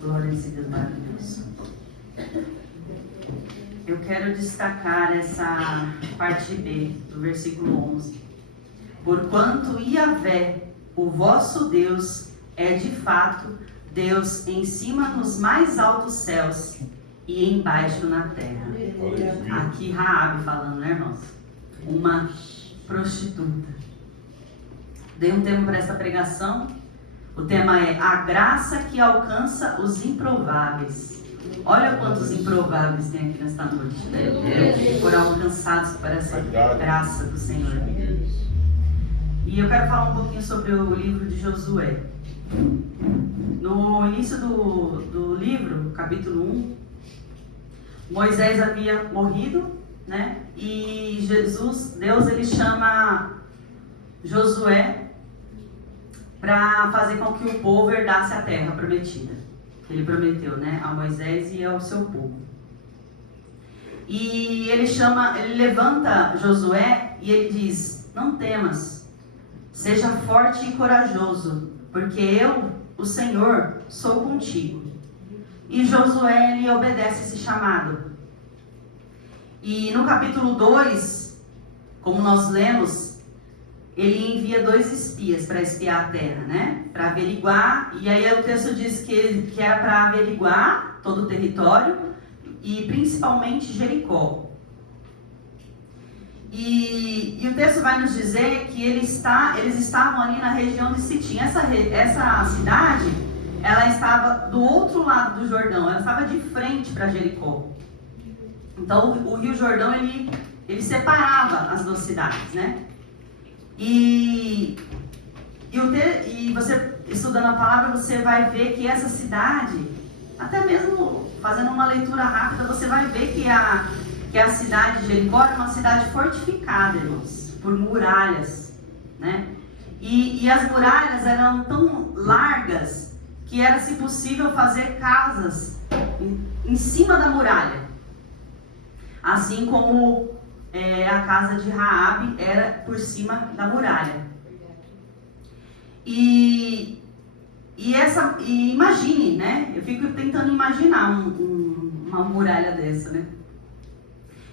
Glória a Deus maravilhoso. Eu quero destacar essa parte B do versículo 11. Porquanto Yahvé, o vosso Deus, é de fato Deus em cima nos mais altos céus e embaixo na terra. Aqui Raabe falando, né, irmãos? Uma prostituta. Dei um tema para essa pregação. O tema é a graça que alcança os improváveis. Olha quantos improváveis tem aqui nesta noite, né? Foram alcançados por essa graça do Senhor. E eu quero falar um pouquinho sobre o livro de Josué. No início do livro, capítulo 1, Moisés havia morrido, né? E Deus ele chama Josué para fazer com que o povo herdasse a terra prometida. Ele prometeu, né, a Moisés e ao seu povo. E ele levanta Josué e ele diz: não temas, seja forte e corajoso, porque eu, o Senhor, sou contigo. E Josué, ele obedece esse chamado. E no capítulo 2, como nós lemos, ele envia 2 espias para espiar a terra, né? Para averiguar, e aí o texto diz que era para averiguar todo o território, e principalmente Jericó. E o texto vai nos dizer que eles estavam ali na região de Sitim. Essa cidade, ela estava do outro lado do Jordão, ela estava de frente para Jericó. Então o rio Jordão, ele separava as 2 cidades, né? E você, estudando a palavra, você vai ver que essa cidade, até mesmo fazendo uma leitura rápida, você vai ver que a cidade de Jericó era uma cidade fortificada, irmãos, por muralhas, né? E as muralhas eram tão largas que era, se possível, fazer casas em cima da muralha. Assim como a casa de Raabe era por cima da muralha. E imagine, né? Eu fico tentando imaginar uma muralha dessa, né?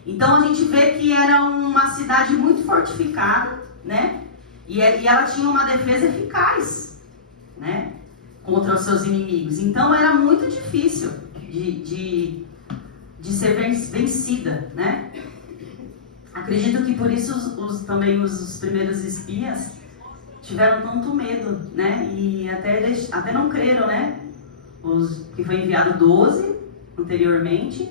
Então a gente vê que era uma cidade muito fortificada, né? E ela tinha uma defesa eficaz, né? Contra os seus inimigos. Então era muito difícil de ser vencida, né? Acredito que por isso também os primeiros espias tiveram tanto medo, né? E até não creram, né? Que foi enviado 12 anteriormente,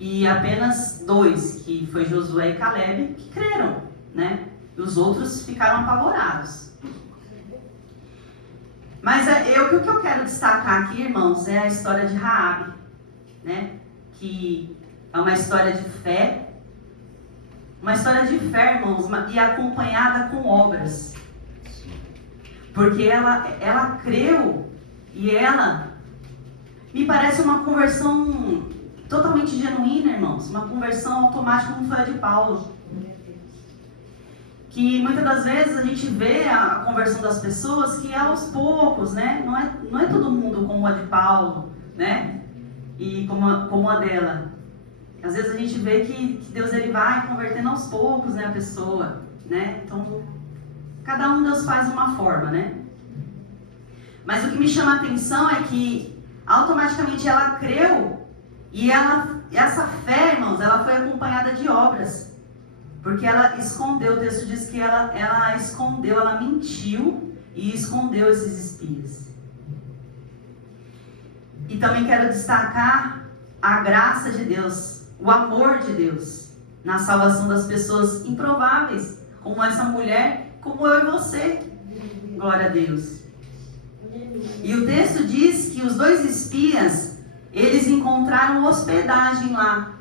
e apenas 2, que foi Josué e Caleb, que creram, né? E os outros ficaram apavorados. Mas o que eu quero destacar aqui, irmãos, é a história de Raabe, né? Que é uma história de fé. Uma história de fé, irmãos, e acompanhada com obras. Porque ela creu, e ela me parece uma conversão totalmente genuína, irmãos. Uma conversão automática como foi a de Paulo. Que muitas das vezes a gente vê a conversão das pessoas que é aos poucos, né? Não é todo mundo como a de Paulo, né? E como a dela. Às vezes a gente vê que Deus ele vai convertendo aos poucos, né, a pessoa, né? Então, cada um Deus faz uma forma, né? Mas o que me chama a atenção é que automaticamente ela creu, e essa fé, irmãos, ela foi acompanhada de obras. Porque ela escondeu, o texto diz que ela escondeu, ela mentiu e escondeu esses espias. E também quero destacar a graça de Deus, o amor de Deus na salvação das pessoas improváveis, como essa mulher, como eu e você. Glória a Deus. E o texto diz que os 2 espias, eles encontraram hospedagem lá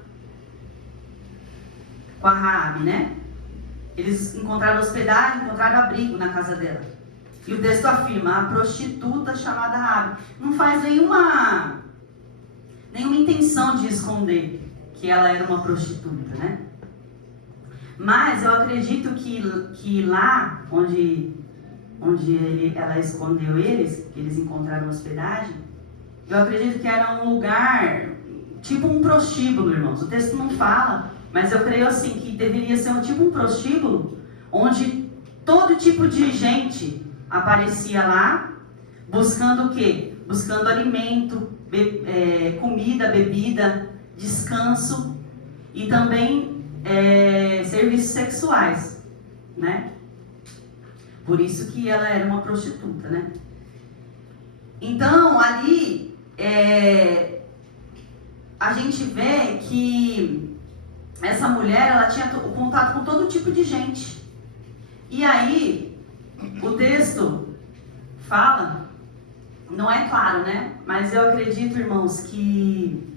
com a Raabe, né? Eles encontraram hospedagem, encontraram abrigo na casa dela. E o texto afirma: a prostituta chamada Raabe não faz nenhuma intenção de esconder que ela era uma prostituta, né? Mas eu acredito que lá onde ela escondeu eles, que eles encontraram hospedagem, eu acredito que era um lugar, tipo um prostíbulo, irmãos. O texto não fala, mas eu creio assim, que deveria ser um prostíbulo, onde todo tipo de gente aparecia lá, buscando o quê? Buscando alimento, comida, bebida, descanso e também serviços sexuais, né? Por isso que ela era uma prostituta, né? Então, ali, a gente vê que essa mulher, ela tinha contato com todo tipo de gente. E aí, o texto fala, não é claro, né? Mas eu acredito, irmãos, que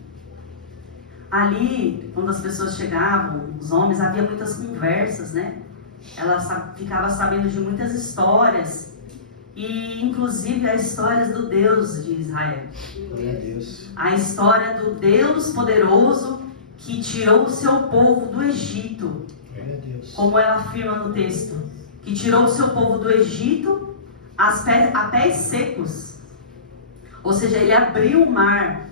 ali, quando as pessoas chegavam, os homens, havia muitas conversas, né? Ela ficava sabendo de muitas histórias, e inclusive as histórias do Deus de Israel. Glória a Deus. A história do Deus poderoso que tirou o seu povo do Egito. Glória a Deus. Como ela afirma no texto, que tirou o seu povo do Egito a pés secos. Ou seja, ele abriu o mar.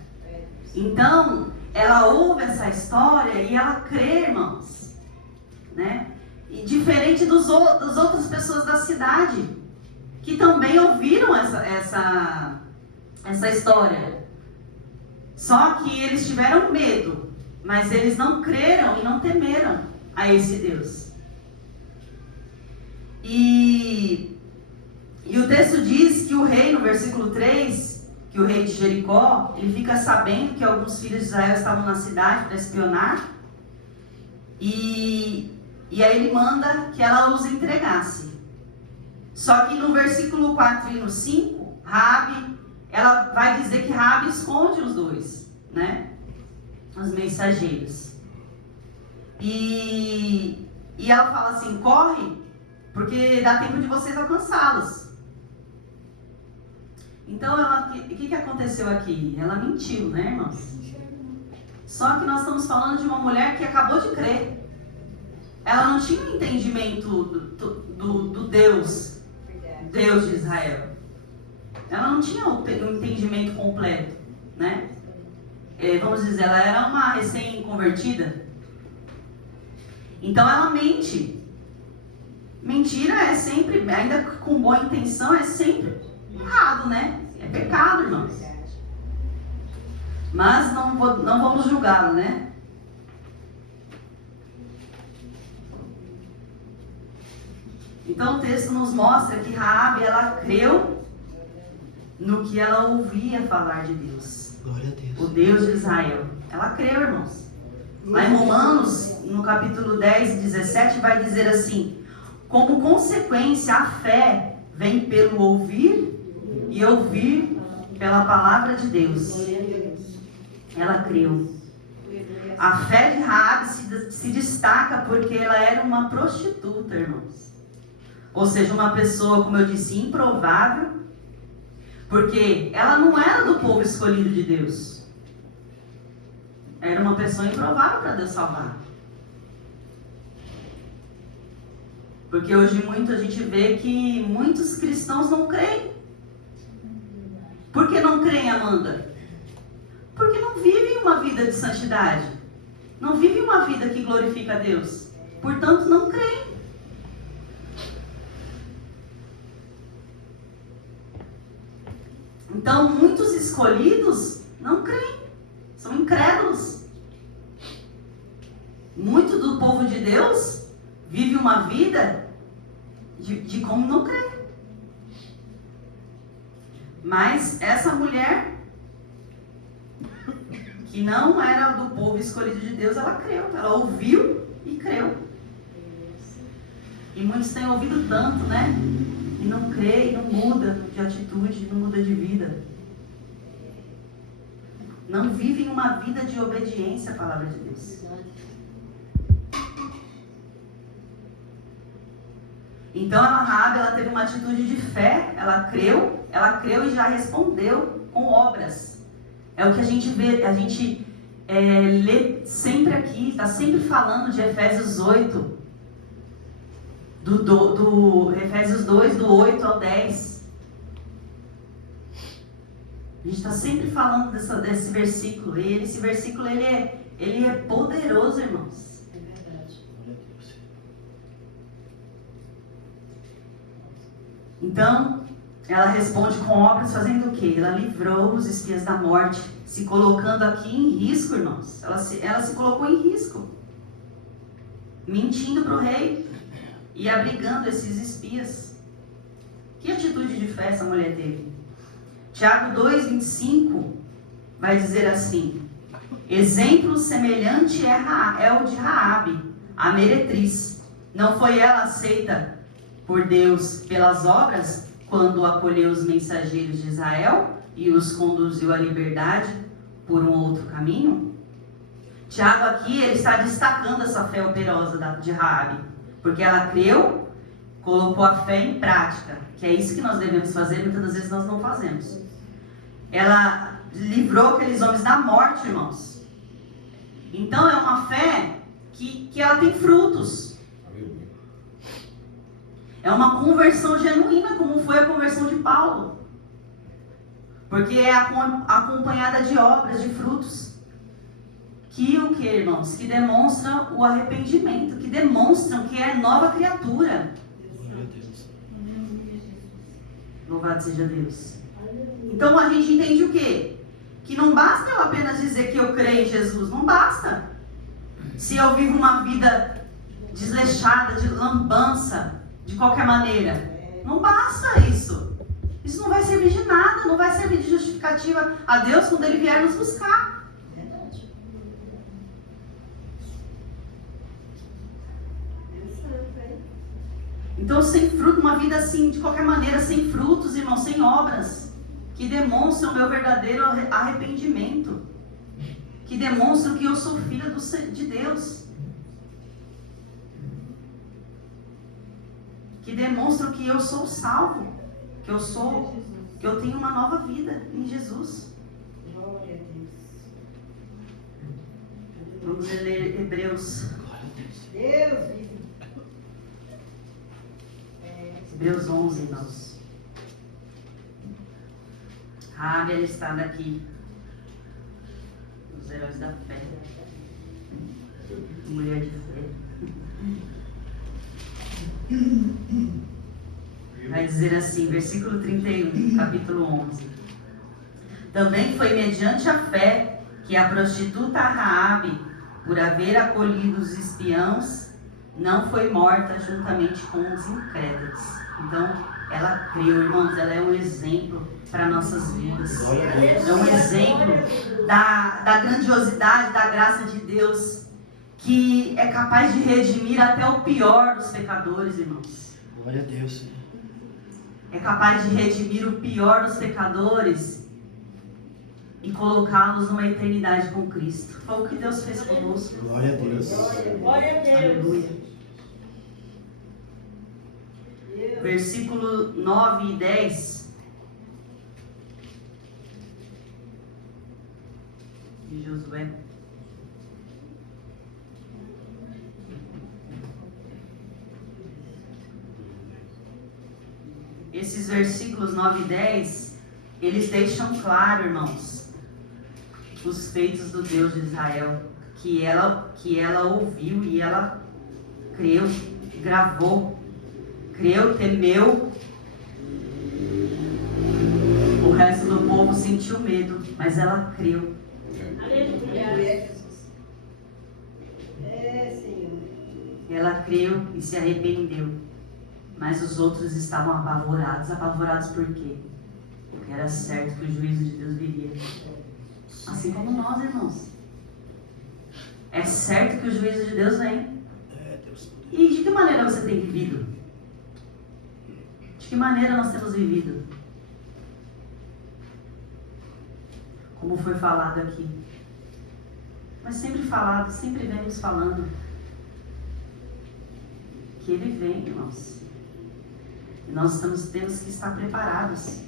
Então, ela ouve essa história e ela crê, irmãos, né? E diferente das outras pessoas da cidade, que também ouviram essa história. Só que eles tiveram medo, mas eles não creram e não temeram a esse Deus. E o texto diz que o rei, no versículo 3, que o rei de Jericó, ele fica sabendo que alguns filhos de Israel estavam na cidade para espionar. E aí ele manda que ela os entregasse. Só que no versículo 4 e no 5, Raabe, ela vai dizer que Raabe esconde os dois, né? Os mensageiros. E ela fala assim, corre, porque dá tempo de vocês alcançá-los. Então, o que aconteceu aqui? Ela mentiu, né, irmãos? Só que nós estamos falando de uma mulher que acabou de crer. Ela não tinha um entendimento do Deus de Israel. Ela não tinha um entendimento completo, né? Vamos dizer, ela era uma recém-convertida. Então ela mente. Mentira é sempre, ainda com boa intenção, é sempre errado, né? É pecado, irmãos. Mas não vamos julgá-lo, né? Então o texto nos mostra que Raabe, ela creu no que ela ouvia falar de Deus. Glória a Deus. O Deus de Israel. Ela creu, irmãos. Lá em Romanos, no capítulo 10 e 17, vai dizer assim: como consequência, a fé vem pelo ouvir e ouvir pela palavra de Deus. Ela creu. A fé de Raabe se destaca porque ela era uma prostituta, irmãos. Ou seja, uma pessoa, como eu disse, improvável, porque ela não era do povo escolhido de Deus. Era uma pessoa improvável para Deus salvar. Porque hoje muito a gente vê que muitos cristãos não creem. Por que não creem, Amanda? Porque não vivem uma vida de santidade. Não vivem uma vida que glorifica a Deus. Portanto, não creem. Então, muitos escolhidos não creem. São incrédulos. Muito do povo de Deus vive uma vida de como não crer. Mas essa mulher, que não era do povo escolhido de Deus, ela creu. Ela ouviu e creu. E muitos têm ouvido tanto, né? E não crê, e não muda de atitude, não muda de vida. Não vivem uma vida de obediência à palavra de Deus. Então a Raabe, ela teve uma atitude de fé, ela creu e já respondeu com obras. É o que a gente vê, a gente lê sempre aqui, está sempre falando de Efésios 8, do Efésios 2, do 8 ao 10. A gente está sempre falando desse versículo. E esse versículo ele é poderoso, irmãos. É verdade. Glória a Deus. Então, ela responde com obras fazendo o quê? Ela livrou os espias da morte, se colocando aqui em risco, irmãos. Ela se colocou em risco, mentindo para o rei e abrigando esses espias. Que atitude de fé essa mulher teve? Tiago 2,25 vai dizer assim: exemplo semelhante é o de Raabe, a meretriz. Não foi ela aceita por Deus pelas obras, quando acolheu os mensageiros de Israel e os conduziu à liberdade por um outro caminho? Tiago aqui ele está destacando essa fé operosa de Raabe, porque ela creu, colocou a fé em prática, que é isso que nós devemos fazer, muitas das vezes nós não fazemos. Ela livrou aqueles homens da morte, irmãos. Então é uma fé que ela tem frutos. É uma conversão genuína, como foi a conversão de Paulo. Porque é acompanhada de obras, de frutos. Que o que, irmãos? Que demonstram o arrependimento, que demonstram que é nova criatura. Glória a Deus. Louvado seja Deus. Então a gente entende o quê? Que não basta eu apenas dizer que eu creio em Jesus, não basta. Se eu vivo uma vida desleixada, de lambança, de qualquer maneira, não basta isso. Isso não vai servir de nada, não vai servir de justificativa a Deus quando Ele vier nos buscar. Verdade. Deus santo, hein? Então, sem fruto, uma vida assim, de qualquer maneira, sem frutos, irmão, sem obras, que demonstram o meu verdadeiro arrependimento, que demonstram que eu sou filha de Deus, que demonstram que eu sou salvo, que eu tenho uma nova vida em Jesus. Glória a Deus. Vamos ler Hebreus. Glória a Deus. Deus vive. Hebreus 11, irmãos. Raabe, ela está daqui. Os heróis da fé. Mulher de fé. Vai dizer assim, versículo 31, capítulo 11. Também foi mediante a fé que a prostituta Raabe, por haver acolhido os espiãos, não foi morta juntamente com os incrédulos. Então, ela creu, irmãos, ela é um exemplo para nossas vidas. Glória a Deus. É um exemplo da grandiosidade, da graça de Deus, que é capaz de redimir até o pior dos pecadores, irmãos. Glória a Deus. É capaz de redimir o pior dos pecadores e colocá-los numa eternidade com Cristo. Foi o que Deus fez conosco. Glória a Deus. Glória a Deus. Aleluia. Versículo 9 e 10 de Josué. Esses versículos 9 e 10, eles deixam claro, irmãos, os feitos do Deus de Israel, que ela ouviu e ela creu, gravou, creu, temeu. O resto do povo sentiu medo, mas ela creu. Aleluia. Senhor. Ela creu e se arrependeu. Mas os outros estavam apavorados. Apavorados por quê? Porque era certo que o juízo de Deus viria. Assim como nós, irmãos. É certo que o juízo de Deus vem. É, Deus. E de que maneira você tem vivido? De que maneira nós temos vivido? Como foi falado aqui. Mas sempre falado, sempre vemos falando. Que Ele vem, irmãos. E nós temos que estar preparados.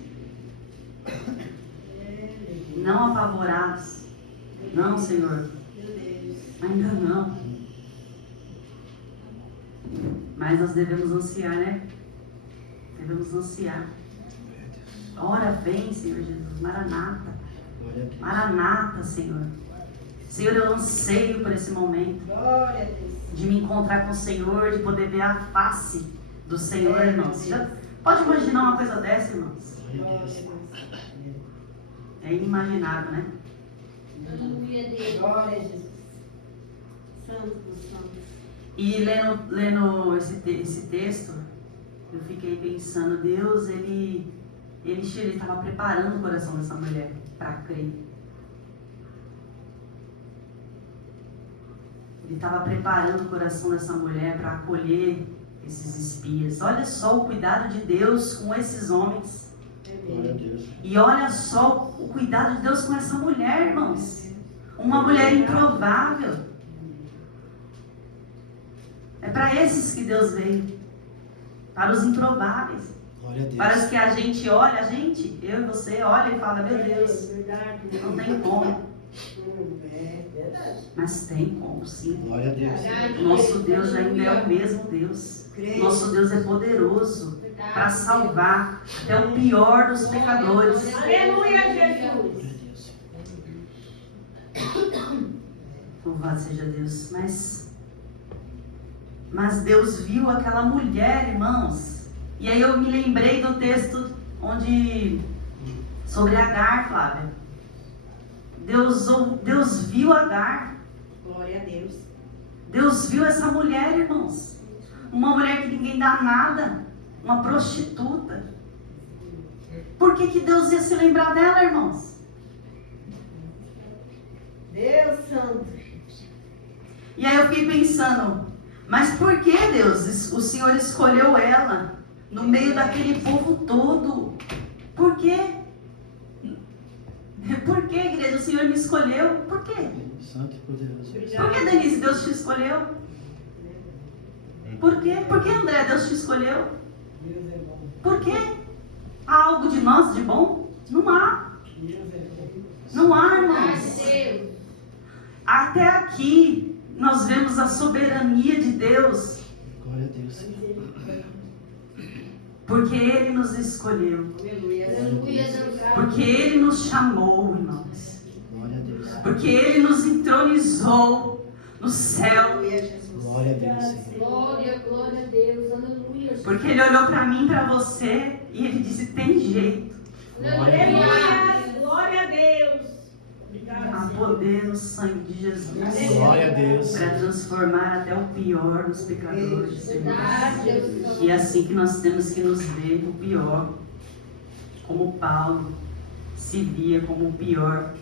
Não apavorados. Não, Senhor. Ainda não. Mas nós devemos ansiar, né? Devemos ansiar. Ora, vem, Senhor Jesus. Maranata. Glória a Deus. Maranata, Senhor. Senhor, eu anseio por esse momento Glória a Deus. de me encontrar com o Senhor, de poder ver a face do Senhor, irmãos. Já pode imaginar uma coisa dessa, irmãos? Glória a Glória a Deus. Deus. É inimaginável, né? Aleluia, Deus. Glória a Jesus. Santo dos santos. E lendo esse texto, eu fiquei pensando, Deus, ele estava preparando o coração dessa mulher para crer. Ele estava preparando o coração dessa mulher para acolher esses espias. Olha só o cuidado de Deus com esses homens. Glória a Deus. E olha só o cuidado de Deus com essa mulher, irmãos. Uma mulher improvável. É para esses que Deus veio. Para os improváveis. Glória a Deus. Para os que a gente olha, eu e você olha e fala, meu Deus, Verdade. não tem como. É verdade. Mas tem como, sim. Glória a Deus. Nosso Deus ainda é o mesmo Deus. Nosso Deus é poderoso para salvar até o pior dos pecadores. Aleluia, Glória Jesus. a Deus. Louvado seja Deus. Mas Deus viu aquela mulher, irmãos. E aí eu me lembrei do texto sobre Agar, Flávia. Deus viu Agar. Glória a Deus. Deus viu essa mulher, irmãos. Uma mulher que ninguém dá nada. Uma prostituta. Por que Deus ia se lembrar dela, irmãos? Deus santo. E aí eu fiquei pensando, mas por que, Deus, o Senhor escolheu ela no meio daquele povo todo? Por quê? Por que, igreja, o Senhor me escolheu? Por quê? Santo e poderoso. Por que, Denise, Deus te escolheu? Por quê? Por que, André, Deus te escolheu? Deus é bom. Por quê? Há algo de nós de bom? Não há. Deus é bom. Não há, irmãos. Até aqui nós vemos a soberania de Deus, Glória a Deus. porque Ele nos escolheu, Aleluia. porque Ele nos chamou, irmãos, Glória a Deus. porque Ele nos entronizou no céu, Aleluia, Jesus. Glória a Deus, Senhor. Glória, glória a Deus, aleluia. porque Ele olhou para mim e para você e Ele disse, tem jeito, Aleluia. Glória a Deus. Obrigada, há Senhor. poder no sangue de Jesus, Glória a Deus. para transformar até o pior dos pecadores, irmãos. Verdade, Deus. E é assim que nós temos que nos ver o pior, como Paulo se via como o pior.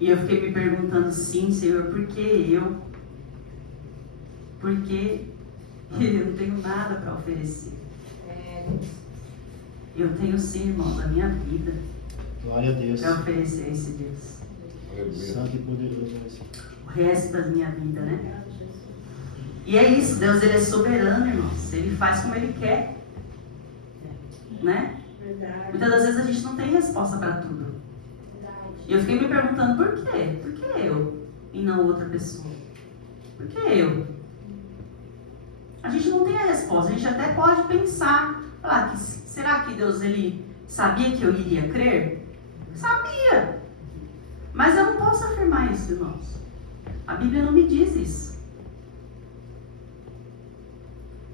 E eu fiquei me perguntando, sim, Senhor, por que eu? Porque eu não tenho nada para oferecer. Eu tenho sim, irmãos, a minha vida Glória a Deus. para oferecer a esse Deus. Santo e poderoso é o Senhor. O resto da minha vida, né? E é isso, Deus, Ele é soberano, irmãos. Ele faz como Ele quer. Né? Verdade. Muitas das vezes a gente não tem resposta para tudo. E eu fiquei me perguntando, por quê? Por que eu e não outra pessoa? Por que eu? A gente não tem a resposta. A gente até pode pensar, falar que será que Deus, Ele sabia que eu iria crer? Sabia. Mas eu não posso afirmar isso, irmãos. A Bíblia não me diz isso.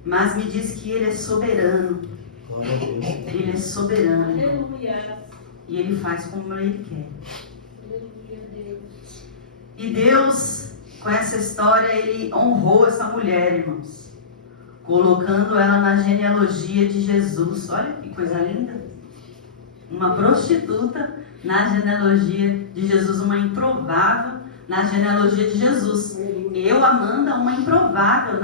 Mas me diz que Ele é soberano. Glória a Deus. Ele é soberano. irmão. Aleluia. E Ele faz como Ele quer. Aleluia, Deus. E Deus, com essa história, Ele honrou essa mulher, irmãos. Colocando ela na genealogia de Jesus. Olha que coisa linda. Uma prostituta na genealogia de Jesus. Uma improvável na genealogia de Jesus. Eu, Amanda, uma improvável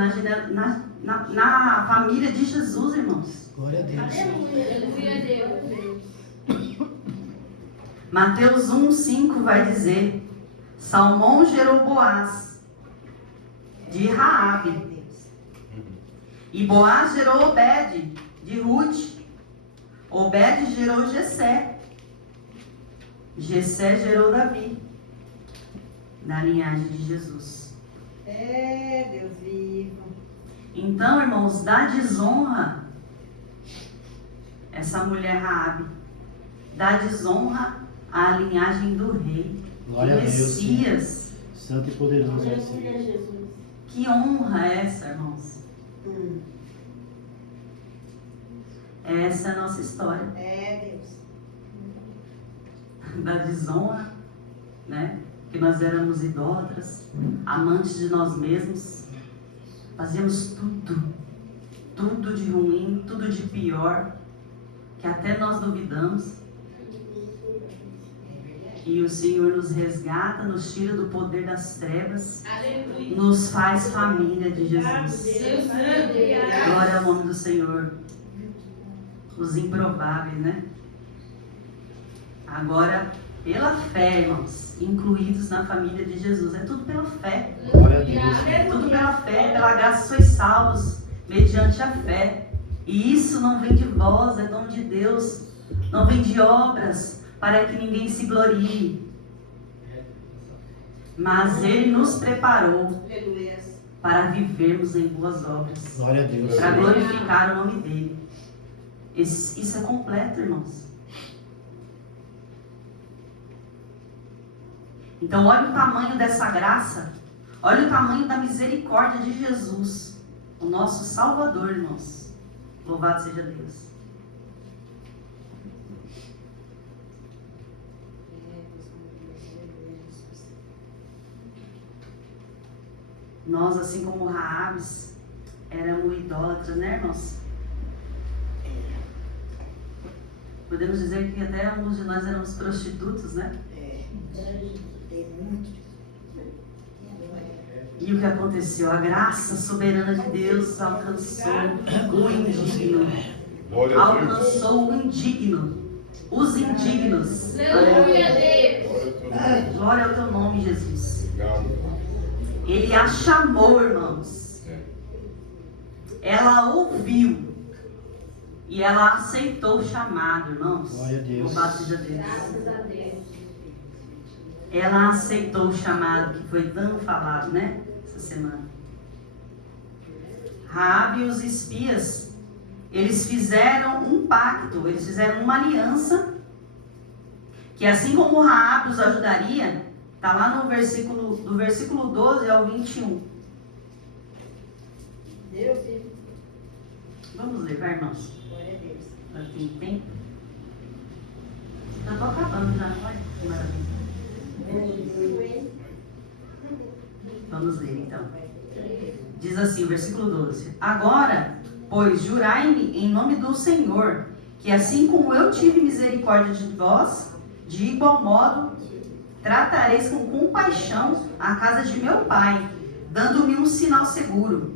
na família de Jesus, irmãos. Glória a Deus. Aleluia, Deus. Mateus 1,5 vai dizer: Salmão gerou Boaz de Raabe, e Boaz gerou Obed de Ruth. Obed gerou Jessé. Jessé gerou Davi, da linhagem de Jesus. É, Deus vivo. Então, irmãos, da desonra essa mulher Raabe, dá desonra à linhagem do rei, Glória do a Deus. Messias. Santo e poderoso é o Senhor. Aleluia, Jesus. Que honra é essa, irmãos? Essa é a nossa história. É, Deus. Da desonra, né? Que nós éramos idólatras, amantes de nós mesmos, fazíamos tudo de ruim, tudo de pior, que até nós duvidamos. E o Senhor nos resgata, nos tira do poder das trevas, Aleluia. nos faz família de Jesus. Deus, aleluia. Glória ao nome do Senhor. Os improváveis, né? Agora, pela fé, irmãos, incluídos na família de Jesus. É tudo pela fé. Glória a Deus. É tudo pela fé, pela graça sois salvos, mediante a fé. E isso não vem de vós, é dom de Deus. Não vem de obras, para que ninguém se glorie. Mas Ele nos preparou Aleluia. para vivermos em boas obras, Glória a Deus. para glorificar o nome dEle. Isso é completo, irmãos. Então, olha o tamanho dessa graça. Olha o tamanho da misericórdia de Jesus, o nosso Salvador, irmãos. Louvado seja Deus. Nós, assim como Raabes, éramos idólatras, né, irmãos? Podemos dizer que até alguns de nós éramos prostitutos, né? Tem muito. E o que aconteceu? A graça soberana de Deus alcançou o indigno. Glória a Deus. Alcançou o indigno. Os indignos. Aleluia, Deus. Glória ao teu nome, Jesus. Obrigado. Ele a chamou, irmãos. Ela ouviu. E ela aceitou o chamado, irmãos. Glória a Deus. Louvado seja Deus. Graças a Deus. Ela aceitou o chamado que foi tão falado, né? Essa semana. Raabe e os espias, eles fizeram um pacto, eles fizeram uma aliança, que assim como Raabe os ajudaria, está lá no versículo, do versículo 12 ao 21. Deus, Vamos ler, vai, irmãos. glória a Deus. Para quem tem. Já estou acabando já, olha que maravilha. Vamos ler então. Diz assim o versículo 12: Agora, pois, jurai-me em nome do Senhor, que assim como eu tive misericórdia de vós, de igual modo tratareis com compaixão a casa de meu pai, dando-me um sinal seguro,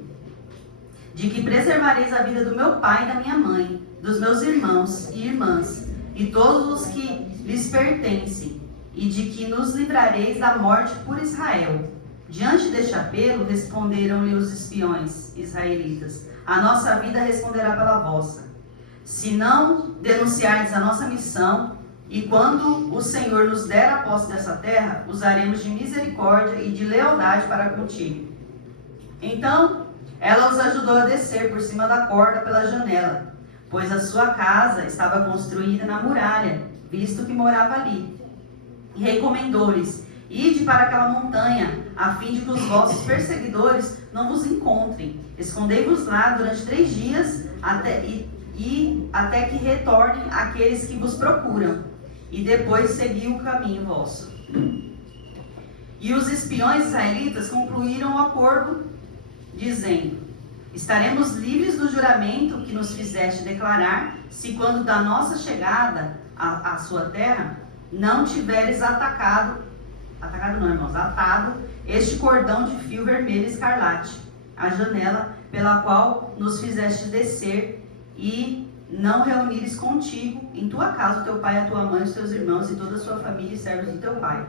de que preservareis a vida do meu pai e da minha mãe, dos meus irmãos e irmãs, e todos os que lhes pertencem, e de que nos livrareis da morte por Israel. Diante deste apelo, responderam-lhe os espiões israelitas: a nossa vida responderá pela vossa. Se não denunciardes a nossa missão, e quando o Senhor nos der a posse dessa terra, usaremos de misericórdia e de lealdade para contigo. Então, ela os ajudou a descer por cima da corda pela janela, pois a sua casa estava construída na muralha, visto que morava ali. E recomendou-lhes: ide para aquela montanha, a fim de que os vossos perseguidores não vos encontrem. Escondei-vos lá durante 3 dias, até que retornem aqueles que vos procuram, e depois segui o caminho vosso. E os espiões israelitas concluíram o acordo, dizendo: estaremos livres do juramento que nos fizeste declarar, se quando da nossa chegada à sua terra, não tiveres atado este cordão de fio vermelho escarlate, a janela pela qual nos fizeste descer, e não reunires contigo em tua casa o teu pai, a tua mãe, os teus irmãos e toda a sua família e servos do teu pai.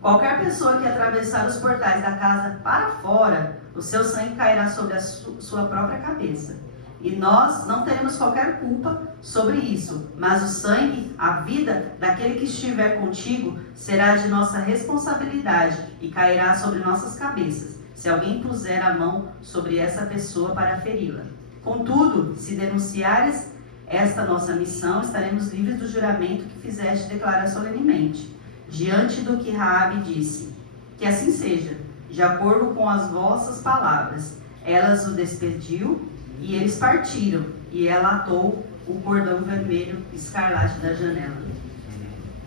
Qualquer pessoa que atravessar os portais da casa para fora, o seu sangue cairá sobre a sua própria cabeça. E nós não teremos qualquer culpa sobre isso, mas o sangue, a vida daquele que estiver contigo, será de nossa responsabilidade e cairá sobre nossas cabeças, se alguém puser a mão sobre essa pessoa para feri-la. Contudo, se denunciares esta nossa missão, estaremos livres do juramento que fizeste declarar solenemente, diante do que Raabe disse. Que assim seja, de acordo com as vossas palavras. Elas o despediu e eles partiram, e ela atou o cordão vermelho escarlate da janela.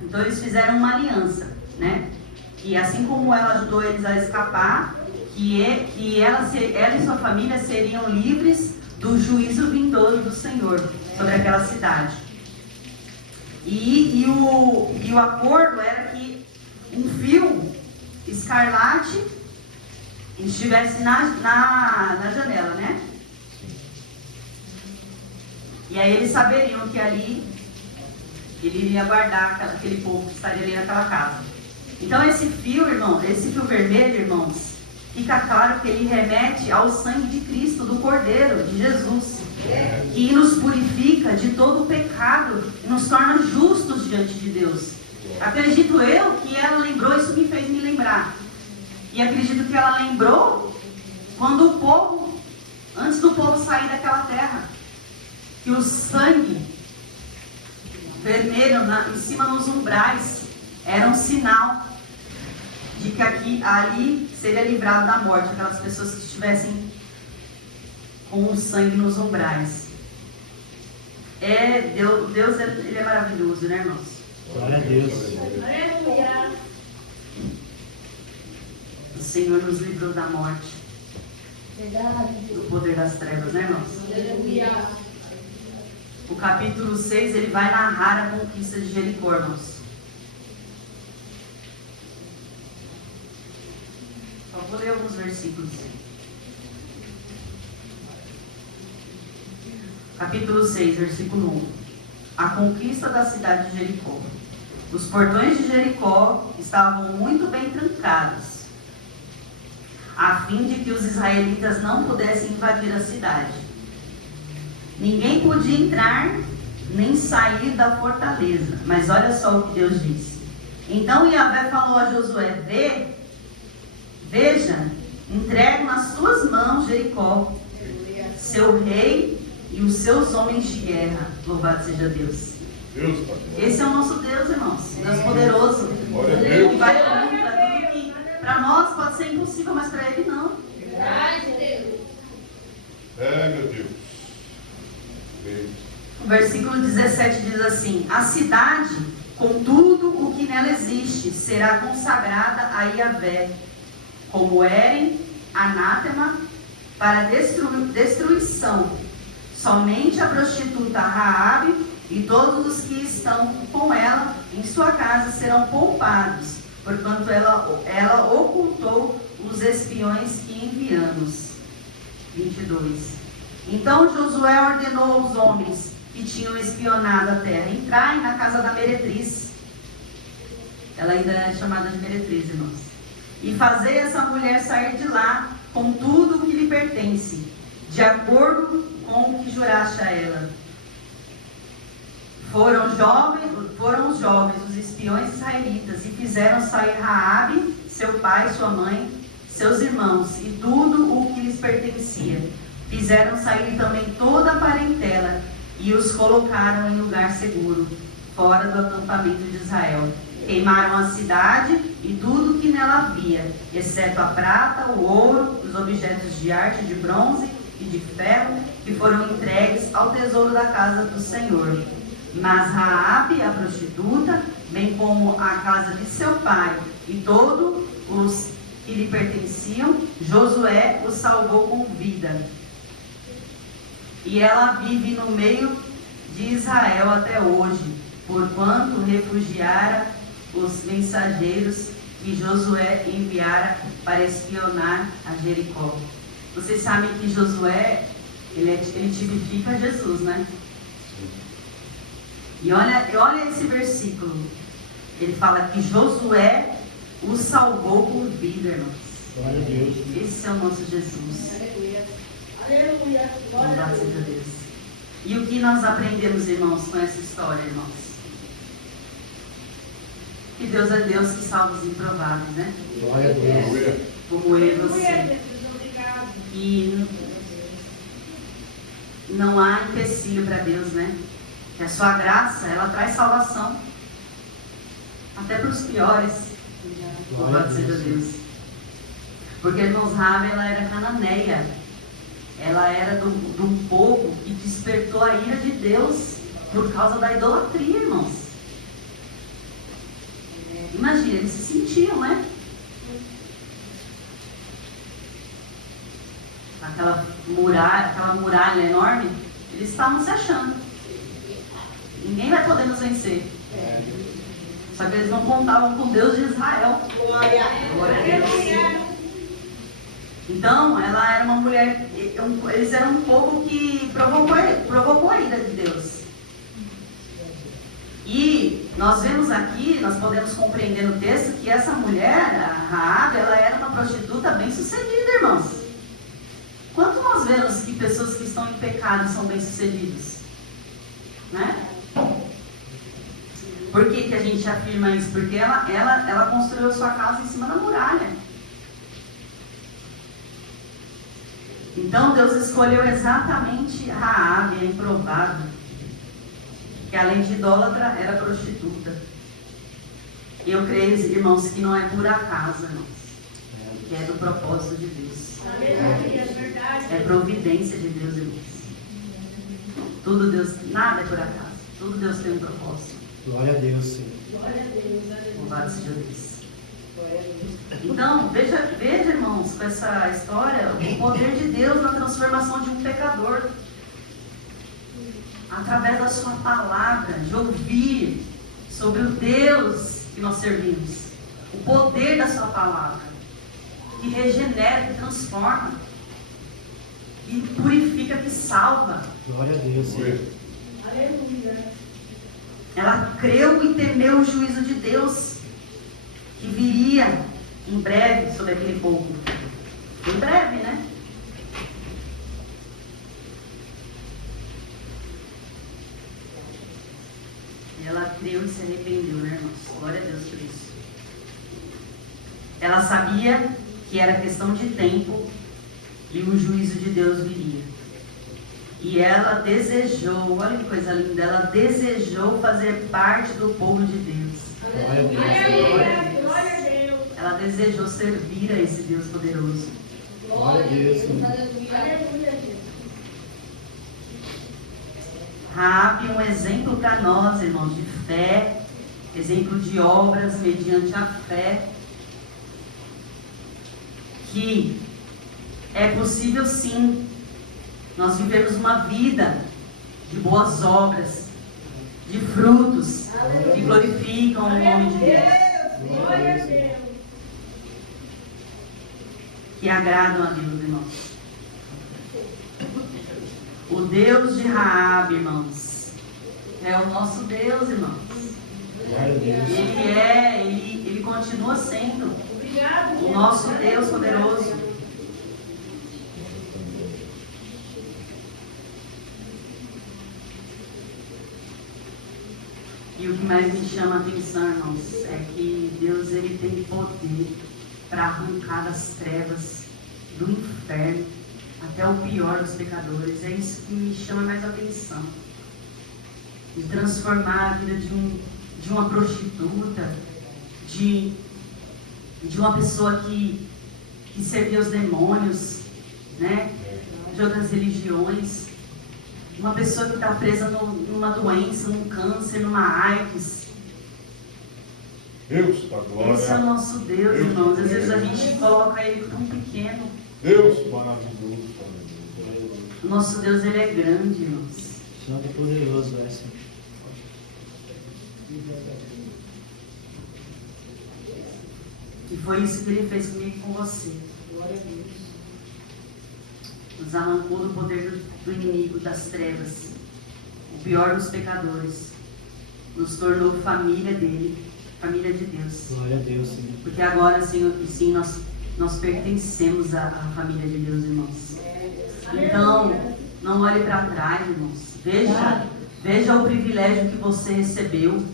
Então eles fizeram uma aliança, né? Que assim como ela ajudou eles a escapar, que ela e sua família seriam livres do juízo vindouro do Senhor sobre aquela cidade. E o acordo era que um fio escarlate estivesse na janela, né? E aí eles saberiam que ali ele iria guardar aquele povo que estaria ali naquela casa. Então esse fio vermelho, irmãos, fica claro que ele remete ao sangue de Cristo, do Cordeiro, de Jesus, que nos purifica de todo o pecado e nos torna justos diante de Deus. Acredito eu que ela lembrou, isso me fez me lembrar. E acredito que ela lembrou quando o povo, antes do povo sair daquela terra, que o sangue vermelho em cima nos umbrais era um sinal de que ali seria livrado da morte aquelas pessoas que estivessem com o sangue nos umbrais. Deus ele é maravilhoso, né, irmãos? Glória a Deus. Aleluia. O Senhor nos livrou da morte, Verdade. do poder das trevas, né, irmãos? Aleluia. O capítulo 6, ele vai narrar a conquista de Jericó, irmãos. Só vou ler alguns versículos. Capítulo 6, versículo 1. A conquista da cidade de Jericó. Os portões de Jericó estavam muito bem trancados, a fim de que os israelitas não pudessem invadir a cidade. Ninguém podia entrar nem sair da fortaleza. Mas olha só o que Deus disse. Então Yahvé falou a Josué: Veja, entrego nas tuas mãos Jericó, seu rei e os seus homens de guerra. Louvado seja Deus. Esse é o nosso Deus, irmãos. Deus poderoso. Que vai contra tudo que para nós pode ser impossível, mas para Ele não. Verdade, Deus. Meu Deus. O versículo 17 diz assim: a cidade, com tudo o que nela existe, será consagrada a Yahvé, como Érem, anátema, para destruição. Somente a prostituta Raabe e todos os que estão com ela em sua casa serão poupados, porquanto ela ocultou os espiões que enviamos. 22. Então Josué ordenou aos homens que tinham espionado a terra: entrai na casa da meretriz. Ela ainda é chamada de meretriz, irmãos. E fazei essa mulher sair de lá com tudo o que lhe pertence, de acordo com o que juraste a ela. Foram os jovens, os espiões israelitas, e fizeram sair Raabe, seu pai, sua mãe, seus irmãos, e tudo o que lhes pertencia. Fizeram sair também toda a parentela, e os colocaram em lugar seguro, fora do acampamento de Israel. Queimaram a cidade e tudo o que nela havia, exceto a prata, o ouro, os objetos de arte, de bronze e de ferro, que foram entregues ao tesouro da casa do Senhor. Mas Raabe, a prostituta, bem como a casa de seu pai e todos os que lhe pertenciam, Josué os salvou com vida. E ela vive no meio de Israel até hoje, porquanto refugiara os mensageiros que Josué enviara para espionar a Jericó. Vocês sabem que Josué, ele tipifica Jesus, né? E olha esse versículo. Ele fala que Josué os salvou por vida, irmãos. Glória a Deus. Esse é o nosso Jesus. Aleluia. Aleluia. Glória a Louvado Deus. seja Deus. E o que nós aprendemos, irmãos, com essa história, irmãos? Que Deus é Deus que salva os improváveis, né? Glória a Deus. Como eu e Aleluia, você. Jesus. Obrigado. E não há empecilho para Deus, né? Que a sua graça, ela traz salvação. Até para os piores. Louvado seja Deus. Porque, irmãos, Raabe, ela era cananeia. Ela era de um povo que despertou a ira de Deus por causa da idolatria, irmãos. Imagina, eles se sentiam, né? Aquela muralha enorme, eles estavam se achando. Ninguém vai poder nos vencer. Só que eles não contavam com Deus de Israel. Glória a Deus. Então, ela era uma mulher, eles eram um povo que provocou a ira de Deus. E nós vemos aqui, nós podemos compreender no texto que essa mulher, a Raabe, ela era uma prostituta bem sucedida, irmãos. Quanto nós vemos que pessoas que estão em pecado são bem sucedidas? Né? Por que a gente afirma isso? Porque ela construiu sua casa em cima da muralha. Então Deus escolheu exatamente Raabe, a improvável, que além de idólatra era prostituta. E eu creio, irmãos, que não é por acaso, irmãos, que é do propósito de Deus. É providência de Deus, irmãos. Tudo Deus, nada é por acaso. Tudo Deus tem um propósito. Glória a Deus, Senhor. Louvado seja Deus. Então, veja, irmãos, com essa história, o poder de Deus na transformação de um pecador. Através da sua palavra, de ouvir sobre o Deus que nós servimos. O poder da sua palavra, que regenera, que transforma, que purifica, que salva. Glória a Deus, Senhor. Ela creu e temeu o juízo de Deus, que viria em breve sobre aquele povo. Em breve, né? Ela creu e se arrependeu, né, irmãos? Glória a Deus por isso. Ela sabia que era questão de tempo e o juízo de Deus viria. E ela desejou, olha que coisa linda, ela desejou fazer parte do povo de Deus. Glória a Deus. Ela desejou servir a esse Deus poderoso. Glória a Deus, Senhor. Aleluia. Raabe, um exemplo para nós, irmãos, de fé, exemplo de obras mediante a fé, que é possível sim nós vivemos uma vida de boas obras, de frutos que glorificam o nome de Deus, Glória a Deus. que agradam a Deus, irmãos. O Deus de Raabe, irmãos, é o nosso Deus, irmãos. Glória a Deus. Ele continua sendo Obrigado, o nosso Deus poderoso. E o que mais me chama a atenção, irmãos, é que Deus, ele tem poder para arrancar das trevas do inferno até o pior dos pecadores. É isso que me chama mais a atenção. De transformar a vida de uma prostituta, de uma pessoa que servia os demônios, né? De outras religiões. Uma pessoa que está presa numa doença, num câncer, numa AIDS. Deus da glória. Esse é o nosso Deus, irmãos. Às vezes a gente coloca ele tão pequeno. Deus maravilhoso. O nosso Deus, ele é grande, irmãos. Santo e poderoso é, Senhor. E foi isso que ele fez comigo e com você. Nos arrancou do poder do inimigo, das trevas, o pior dos pecadores. Nos tornou família dele, família de Deus. Glória a Deus, Senhor. Porque agora, Senhor, sim, nós pertencemos à família de Deus, irmãos. Então, não olhe para trás, irmãos. Veja o privilégio que você recebeu.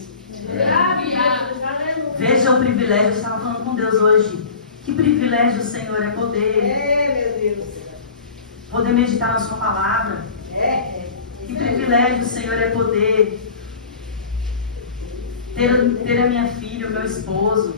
Veja o privilégio, eu estava falando com Deus hoje. Que privilégio, Senhor, é poder meditar na sua palavra. Que privilégio, Senhor, é poder ter a minha filha, o meu esposo.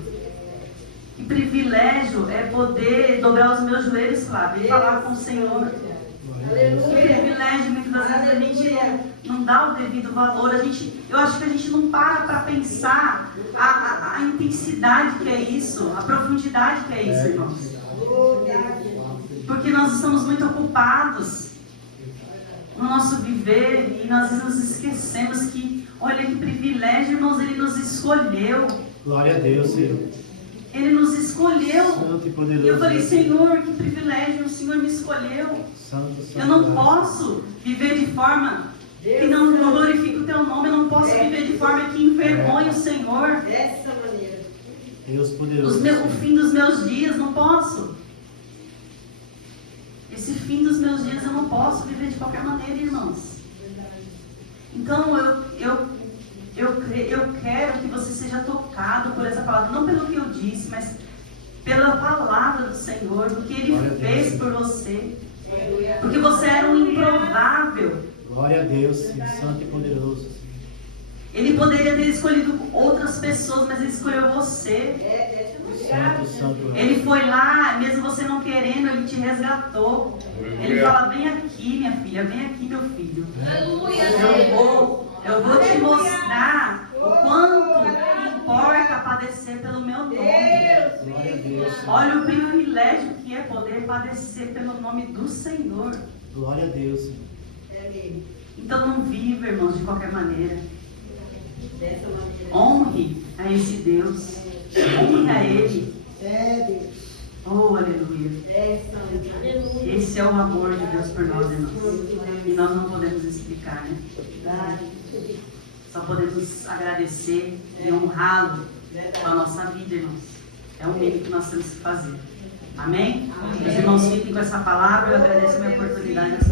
Que privilégio é poder dobrar os meus joelhos, Flávio, e falar com o Senhor. Que privilégio, muitas das vezes a gente não dá o devido valor. Eu acho que a gente não para pensar a intensidade que é isso, a profundidade que é isso, irmãos. Porque nós estamos muito ocupados no nosso viver e nós nos esquecemos que, olha que privilégio, irmãos, Ele nos escolheu. Glória a Deus, Senhor. Ele nos escolheu. Santo e poderoso. E eu falei, Deus. Senhor, que privilégio, o Senhor me escolheu. Santo, santo. Eu não posso viver de forma que não glorifique o Teu nome. Eu não posso viver de forma que envergonhe o Senhor. Dessa maneira. Deus poderoso. O fim dos meus dias, não posso. Esse fim dos meus dias eu não posso viver de qualquer maneira, irmãos. Então eu quero que você seja tocado por essa palavra, não pelo que eu disse, mas pela palavra do Senhor, do que Ele fez por você. Porque você era um improvável. Glória a Deus, Senhor. Santo e poderoso, Senhor. Ele poderia ter escolhido outras pessoas, mas Ele escolheu você. Santo, santo. Ele foi lá, mesmo você não querendo, Ele te resgatou. Ele fala, vem aqui, minha filha, vem aqui, meu filho. Eu vou te mostrar o quanto importa padecer pelo meu nome. Glória a Deus, Senhor. Olha o privilégio que é poder padecer pelo nome do Senhor. Glória a Deus, Senhor. Então não viva, irmãos, de qualquer maneira. Dessa maneira. Honre a esse Deus. Honre a Ele. Deus. Oh, aleluia. Aleluia. Esse é o amor de Deus por nós, irmãos. E nós não podemos explicar, né? Só podemos agradecer e honrá-lo com a nossa vida, irmãos. É o mínimo que nós temos que fazer. Amém? Os irmãos fiquem com essa palavra. Eu agradeço a minha oportunidade.